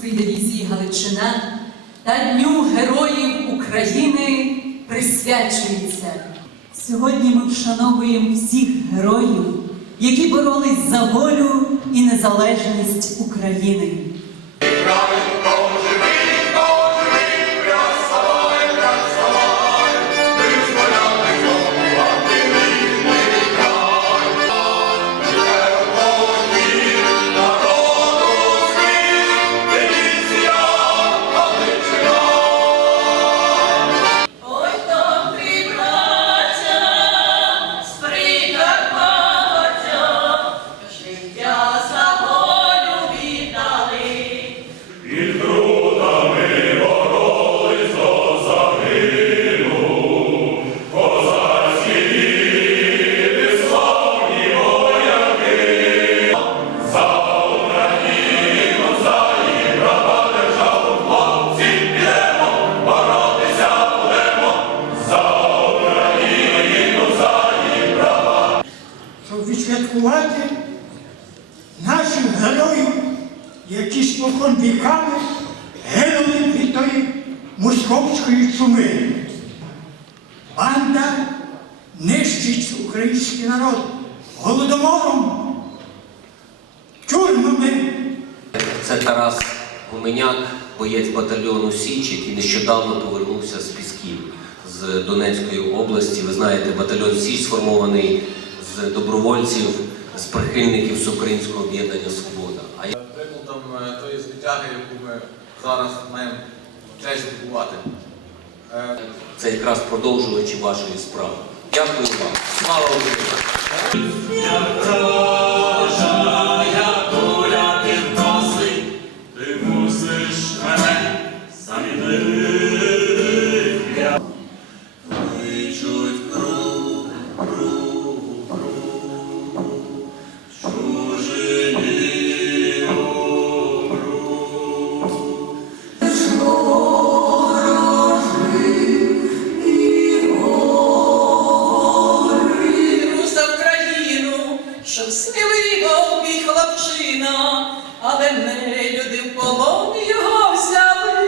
Курської дивізії Галичина та Дню Героїв України присвячується. Сьогодні ми вшановуємо всіх героїв, які боролись за волю і незалежність України. Відсвяткувати наших героїв, які спокон віками гинули від тої московської чуми. Банда нищить український народ голодомором, тюрмами. Це Тарас Гуменяк, боєць батальйону Січ, який нещодавно повернувся з Пісків з Донецької області. Ви знаєте, батальйон Січ сформований з добровольців, з прихильників Всеукраїнського об'єднання Свобода. А я прикладом е, тої звитяги, яку ми зараз маємо честь відбувати. Е, це якраз продовжувачі вашої справи. Дякую вам. Слава Україні! що смілива обій хлопчина, але не люди в полон його взяли.